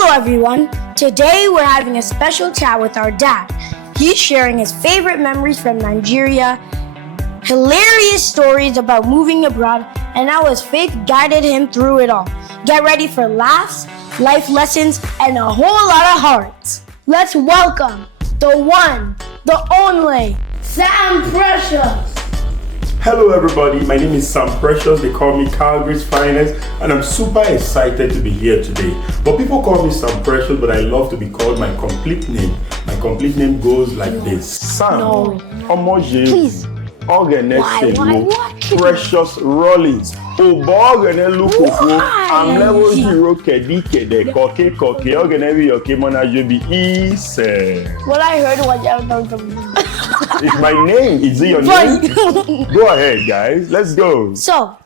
Hello everyone! Today we're having a special chat with our dad. He's sharing his favorite memories from Nigeria, hilarious stories about moving abroad, and how his faith guided him through it all. Get ready for laughs, life lessons, and a whole lot of hearts. Let's welcome the one, the only, Sam Precious. Hello everybody, my name is Sam Precious. They call me Calgary's Finest, and I'm super excited to be here today. But people call me Sam Precious, but I love to be called my complete name. My complete name goes like this: Sam Please. Precious Rollins. I'm level 0 kedi kede koke koke ogenevi okemona jobi is. What I heard was It's my name. Is it your name? Go ahead, guys. Let's go. So,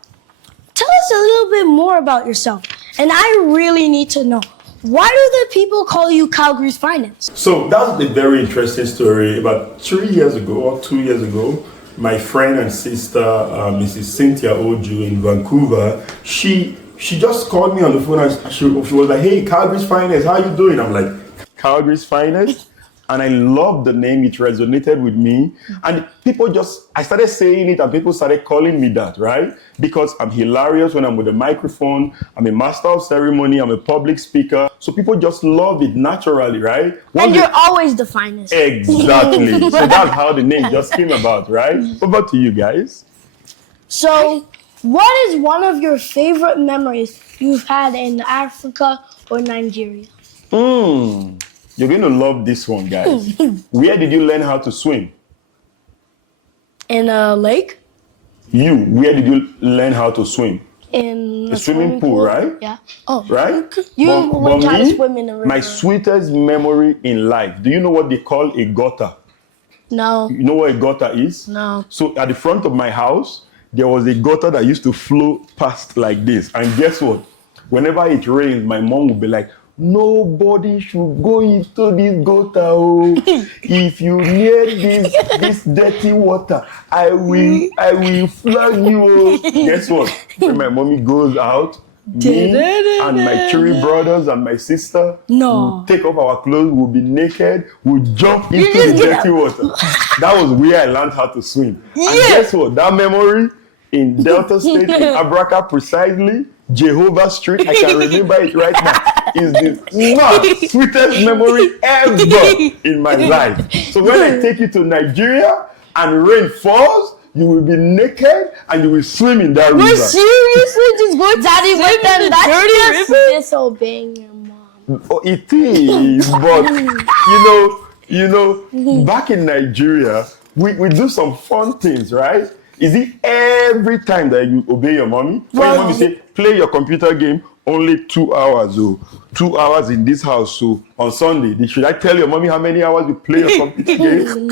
tell us a little bit more about yourself. And I really need to know, why do the people call you Calgary's Finest? So that's a very interesting story. About 3 years ago or 2 years ago, my friend and sister, Mrs. Cynthia Oju in Vancouver, she just called me on the phone and she was like, "Hey, Calgary's Finest, how you doing?" I'm like, "Calgary's Finest?" And I loved the name. It resonated with me. And I started saying it and people started calling me that, right? Because I'm hilarious when I'm with a microphone. I'm a master of ceremony. I'm a public speaker. So people just love it naturally, right? And you're always the finest. Exactly. So that's how the name just came about, right? Over to you guys. So, what is one of your favorite memories you've had in Africa or Nigeria? You're going to love this one, guys. Where did you learn how to swim? In a lake? Where did you learn how to swim? In a swimming pool, right? Yeah. Oh. Right? You learned how to swim in a river. My sweetest memory in life. Do you know what they call a gutter? No. You know what a gutter is? No. So at the front of my house, there was a gutter that used to flow past like this. And guess what? Whenever it rains, my mom would be like, "Nobody should go into this gutter. Oh. If you near this dirty water, I will flog you." Oh. Guess what? When my mommy goes out, me and my 3 brothers and my sister will take off our clothes, we'll be naked, we'll jump into the dirty water. That was where I learned how to swim. And guess what? That memory in Delta State, in Abraka precisely, Jehovah Street, I can remember it right now, is the sweetest memory ever in my life. So when I take you to Nigeria and rain falls, you will be naked and you will swim in that river. We're seriously just going Daddy with them. That's just disobeying your mom. Oh, it is, but you know, back in Nigeria, we do some fun things, right? Is it every time that you obey your mommy? When your mommy say, "Play your computer game, only 2 hours, 2 hours in this house, so on Sunday," should I tell your mommy how many hours you play your computer game?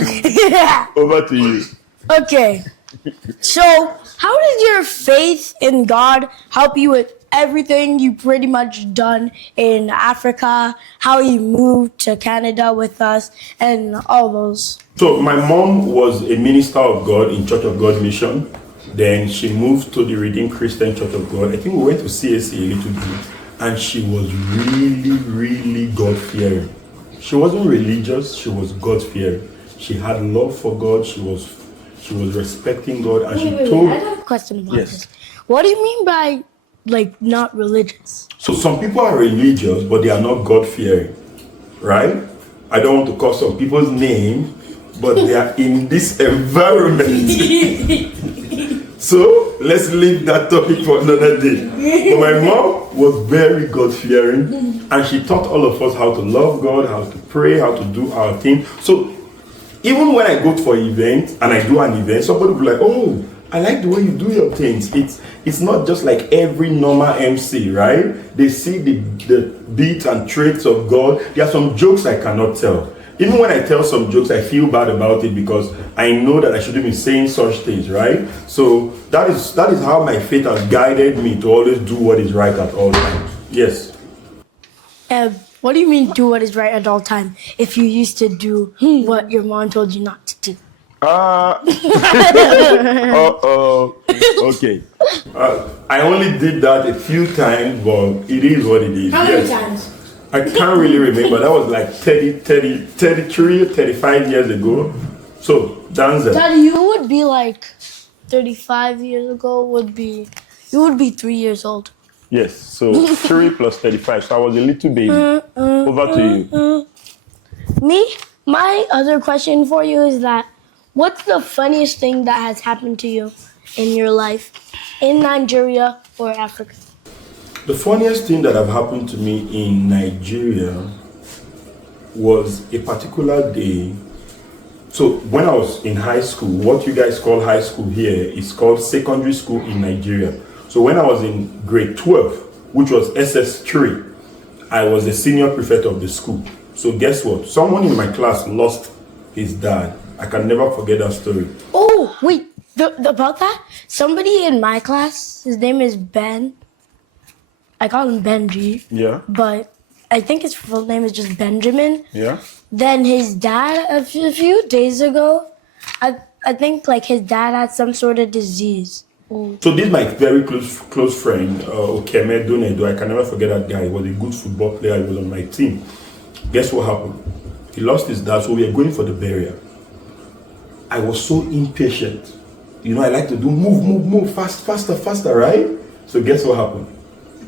Over to you. Okay. So, how does your faith in God help you with everything you pretty much done in Africa, how you moved to Canada with us, and all those? So my mom was a minister of God in Church of God Mission. Then she moved to the Redeemed Christian Church of God. I think we went to CSC a little bit. And she was really, really God-fearing. She wasn't religious, she was God-fearing. She had love for God, she was respecting God. And I have a question about this. What do you mean by, not religious? So some people are religious, but they are not God-fearing, right? I don't want to call some people's name, but they are in this environment. So let's leave that topic for another day. But my mom was very God-fearing, and she taught all of us how to love God, how to pray, how to do our thing. So even when I go for events and I do an event, somebody will be like, "Oh, I like the way you do your things." It's not just like every normal MC, right? They see the beats and traits of God. There are some jokes I cannot tell. Even when I tell some jokes, I feel bad about it because I know that I shouldn't be saying such things, right? So that is how my faith has guided me to always do what is right at all times. Yes. What do you mean do what is right at all time if you used to do what your mom told you not to do? Okay. I only did that a few times, but it is what it is. How many times? I can't really remember. That was like 33, 35 years ago. So, Danza. Daddy, you would be like 35 years ago you would be 3 years old. Yes, so 3 plus 35. So I was a little baby. Over to you. Me? My other question for you is that what's the funniest thing that has happened to you in your life in Nigeria or Africa? The funniest thing that have happened to me in Nigeria was a particular day. So when I was in high school, what you guys call high school here is called secondary school in Nigeria. So when I was in grade 12, which was SS3, I was the senior prefect of the school. So guess what? Someone in my class lost his dad. I can never forget that story. Oh, wait, about that? Somebody in my class, his name is Ben. I call him Benji. Yeah. But I think his full name is just Benjamin. Yeah. Then his dad, a few days ago, I think like his dad had some sort of disease. So this is my very close friend, Okeme Donedo. I can never forget that guy. He was a good football player. He was on my team. Guess what happened? He lost his dad, so we were going for the burial. I was so impatient. You know, I like to do move, faster, right? So guess what happened?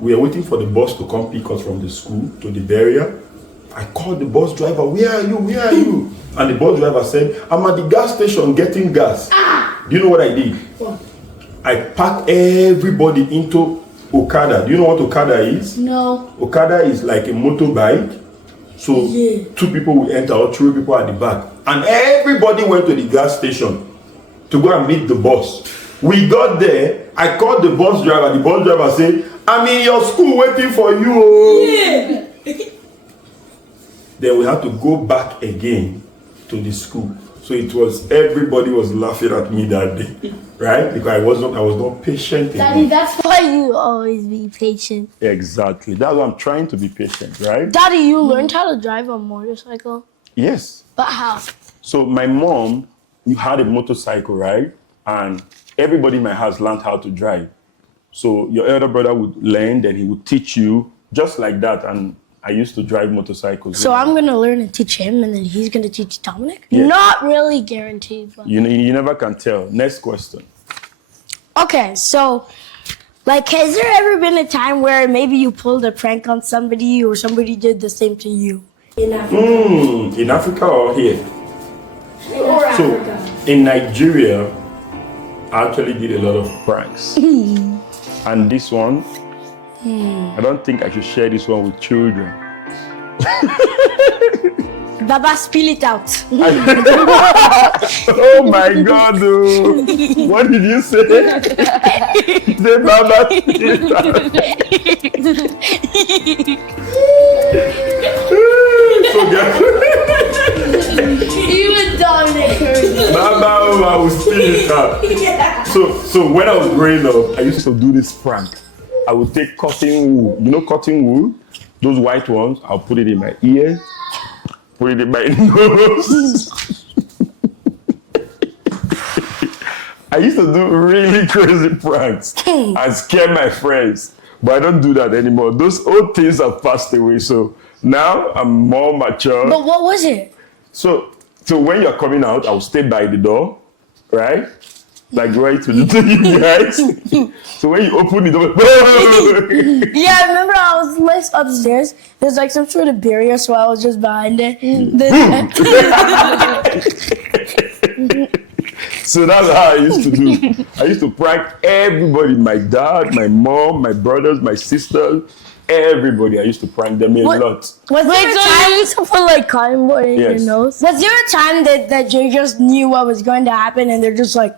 We were waiting for the bus to come pick us from the school to the burial. I called the bus driver, where are you? And the bus driver said, I'm at the gas station getting gas. Do you know what I did? What? I packed everybody into Okada. Do you know what Okada is? No. Okada is like a motorbike. So 2 people will enter or 3 people at the back. And everybody went to the gas station to go and meet the boss. We got there. I called the bus driver. The bus driver said, I'm in your school waiting for you. Yeah. Then we had to go back again to the school. So it was, everybody was laughing at me that day, right? Because I was not patient. Daddy, that's why you always be patient. Exactly. That's why I'm trying to be patient, right? Daddy, you learned how to drive a motorcycle? Yes. But how? So my mom had a motorcycle, right? And everybody in my house learned how to drive. So your elder brother would learn, then he would teach you just like that. And I used to drive motorcycles. So I'm going to learn and teach him, and then he's going to teach Dominic? Yes. Not really guaranteed. But... You never can tell. Next question. Okay, so, like, has there ever been a time where maybe you pulled a prank on somebody or somebody did the same to you? In Africa. In Africa or here? Or Africa. So, in Nigeria, I actually did a lot of pranks. And this one, I don't think I should share this one with children. Baba, spill it out. Oh my God, dude. What did you say? Say Baba, spill it out. So Even Dominic heard Baba, I will spill it out. Yeah. So when I was growing up, I used to do this prank. I would take cotton wool. You know cotton wool? Those white ones. I'll put it in my ear. Put it in my nose. I used to do really crazy pranks and scare my friends. But I don't do that anymore. Those old things have passed away. So now I'm more mature. But what was it? So when you're coming out, I'll stay by the door, right? Like right to the you guys. So when you open the door, yeah, I remember I was like upstairs. There's like some sort of barrier, so I was just behind it. So that's how I used to do. I used to prank everybody, my dad, my mom, my brothers, my sisters, everybody. I used to prank them a lot. Was there a time you used to put like cotton bud in your nose? Was there a time that you just knew what was going to happen and they're just like,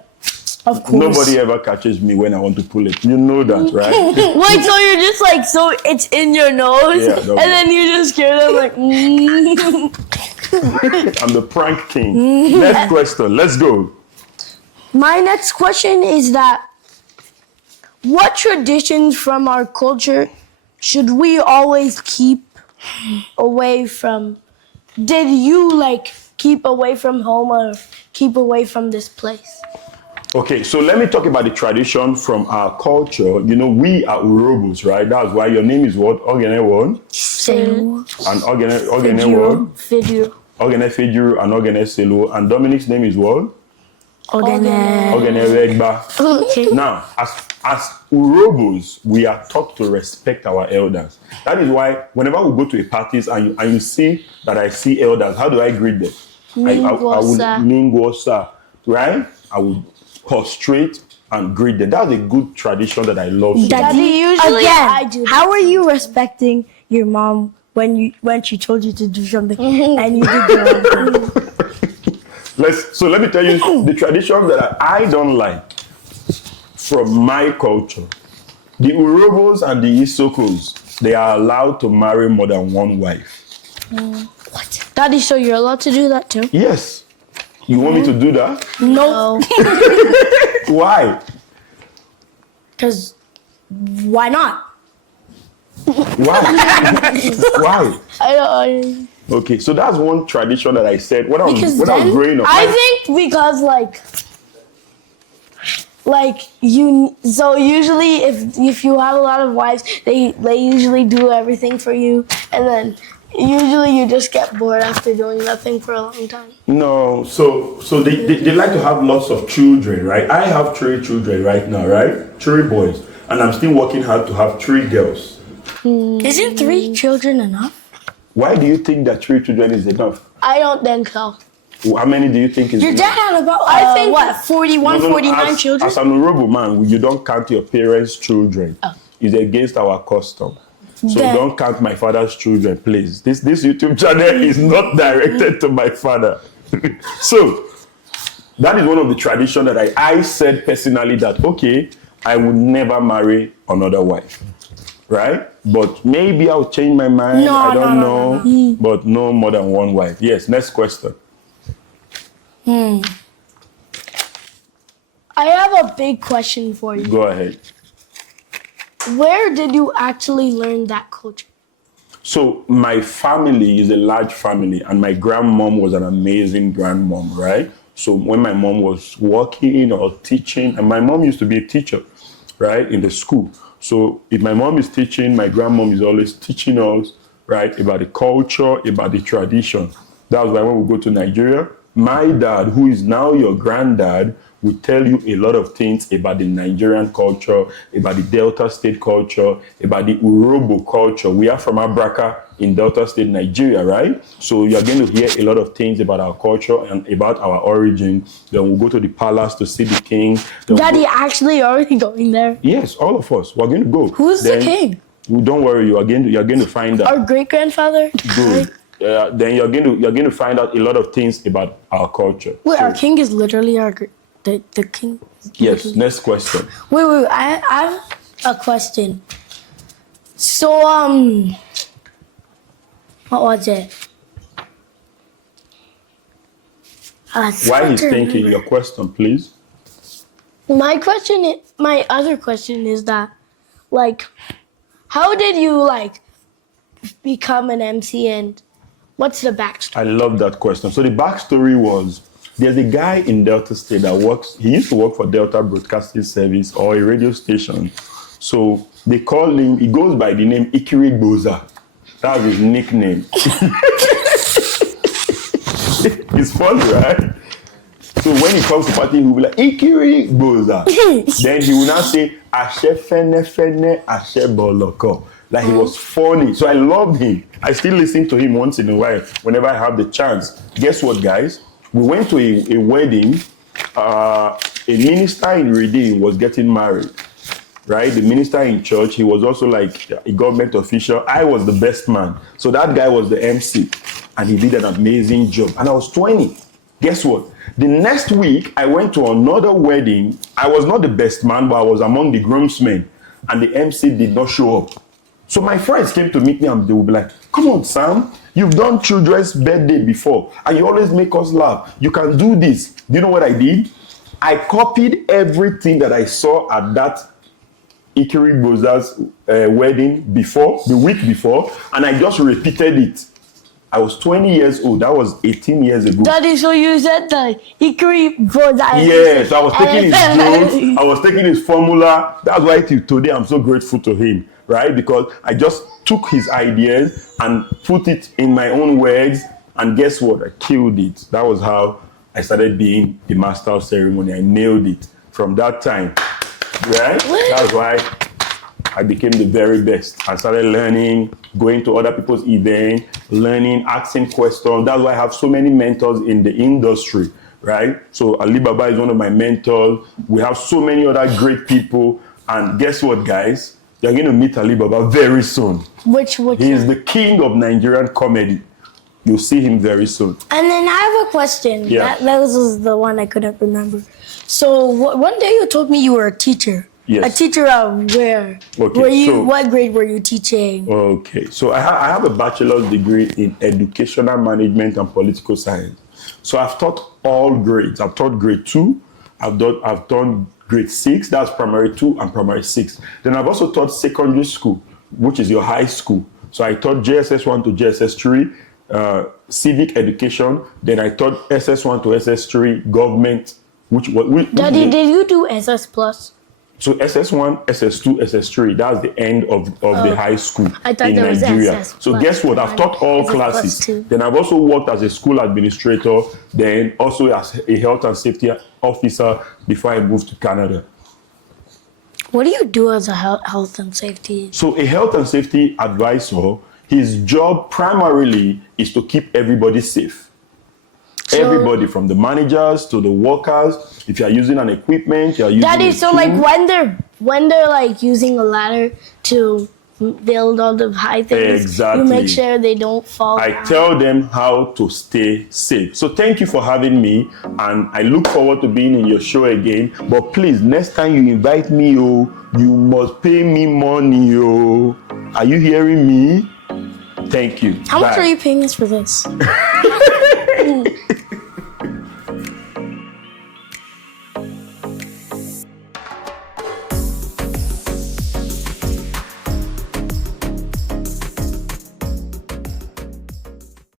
of course. Nobody ever catches me when I want to pull it. You know that, right? Wait, so you're just like, so it's in your nose? Yeah, and then you just scare them like, I'm the prank king. Next question, let's go. My next question is that, what traditions from our culture should we always keep away from? Did you like keep away from home or keep away from this place? Okay, so let me talk about the tradition from our culture. You know, we are Urobos, right? That's why your name is what? Ogene what? Selu. And Ogene what? Video. Ogene Fejuru and Ogene Selu. And Dominic's name is what? Ogene. Ogene Regba. Okay. Now, as Urobos, we are taught to respect our elders. That is why whenever we go to a parties and you see that I see elders, how do I greet them? I would Ningwosa, right? I would prostrate and greet them. That's a good tradition that I love. So Daddy, usually again, I do. how are you respecting your mom when she told you to do something and you did the wrong thing? Let me tell you the tradition that I don't like from my culture. The Urobos and the Isokos, they are allowed to marry more than one wife. What? Daddy, so you're allowed to do that too? Yes. You want me to do that? No. Why? Because why not? Why? Why? I don't. Okay, so that's one tradition that I said when I was growing up. I think because so usually if you have a lot of wives, they usually do everything for you, and then usually you just get bored after doing nothing for a long time. No, so they like to have lots of children, right? I have 3 children right now, right? 3 boys, and I'm still working hard to have 3 girls. Isn't 3 children enough? Why do you think that 3 children is enough? I don't think so. How many do you think is Your enough? dad had about, I think- what, 41, No, 49 children? As an Urobo man, you don't count your parents' children. It's against our custom. So Then- don't count my father's children, please. This YouTube channel is not directed to my father. So that is one of the traditions that I said personally that, okay, I would never marry another wife. Right? But maybe I'll change my mind. No, I don't no, know. But no more than one wife. Yes, next question. I have a big question for you. Go ahead. Where did you actually learn that culture? So my family is a large family, and my grandmom was an amazing grandmom, right? So when my mom was working or teaching, and my mom used to be a teacher, right, in the school. So if my mom is teaching, my grandmom is always teaching us, right, about the culture, about the tradition. That's why when we go to Nigeria, my dad, who is now your granddad, will tell you a lot of things about the Nigerian culture, about the Delta State culture, about the Urobo culture. We are from Abraka in Delta State, Nigeria, right? So you're going to hear a lot of things about our culture and about our origin. Then we'll go to the palace to see the king. Then Daddy actually already going there. Yes, all of us. We're going to go. Who's the king? Don't worry, you're going to find out. Our great grandfather. Good. Then you're going to find out a lot of things about our culture. Wait, So- our king is literally the king. Yes. Next question. Wait, I have a question. So, what was it? While he's thinking, your question, please. My other question is that, how did you become an MC, and what's the backstory? I love that question. So the backstory was, there's a guy in Delta State that he used to work for Delta Broadcasting Service or a radio station. So they call him, he goes by the name Ikiri Boza. That's his nickname. It's funny, right? So when he comes to party, he will be like, Ikiri Boza. Then he will now say, Ashe Fene Fene Ashe Boloko. Like, he was funny. So I loved him. I still listen to him once in a while whenever I have the chance. Guess what, guys? We went to a wedding. A minister in Redeem was getting married, right? The minister in church, he was also like a government official. I was the best man. So that guy was the MC, and he did an amazing job. And I was 20. Guess what? The next week, I went to another wedding. I was not the best man, but I was among the groomsmen, and the MC did not show up. So my friends came to meet me, and they would be like, come on, Sam, you've done children's birthday before, and you always make us laugh. You can do this. Do you know what I did? I copied everything that I saw at that Ikiri Boza's wedding the week before, and I just repeated it. I was 20 years old. That was 18 years ago. Daddy, so you said that he creep for that. Yes, I was taking his dose. I was taking his formula. That's why till today I'm so grateful to him, right? Because I just took his ideas and put it in my own words. And guess what? I killed it. That was how I started being the master of ceremony. I nailed it from that time, right? That's why I became the very best. I started learning, going to other people's events, learning, asking questions. That's why I have so many mentors in the industry, right? So Ali Baba is one of my mentors. We have so many other great people. And guess what, guys? You're going to meet Ali Baba very soon. Which He is the king of Nigerian comedy. You'll see him very soon. And then I have a question. Yeah. That was the one I couldn't remember. So one day you told me you were a teacher. Yes. A teacher of where? Okay, What grade were you teaching? Okay, so I have a bachelor's degree in educational management and political science. So I've taught all grades. I've taught grade 2. I've done grade 6. That's primary 2 and primary 6. Then I've also taught secondary school, which is your high school. So I taught JSS 1 to JSS 3, civic education. Then I taught SS1 to SS3 government. Daddy, did you do SS plus? So SS1, SS2, SS3, that's the end of the high school I thought in there was Nigeria. SS So plus guess what? I've one, taught all SS classes. plus two. Then I've also worked as a school administrator, then also as a health and safety officer before I moved to Canada. What do you do as a health and safety? So a health and safety advisor, his job primarily is to keep everybody safe. Everybody from the managers to the workers. If you are using an equipment, you are using Daddy, a so tool. like when they're like using a ladder to build all the high things, Exactly. you make sure they don't fall I down. tell them how to stay safe. So thank you for having me, and I look forward to being in your show again. But please, next time you invite me, you must pay me money. Are you hearing me? Thank you. How much Bye. are you paying us for this?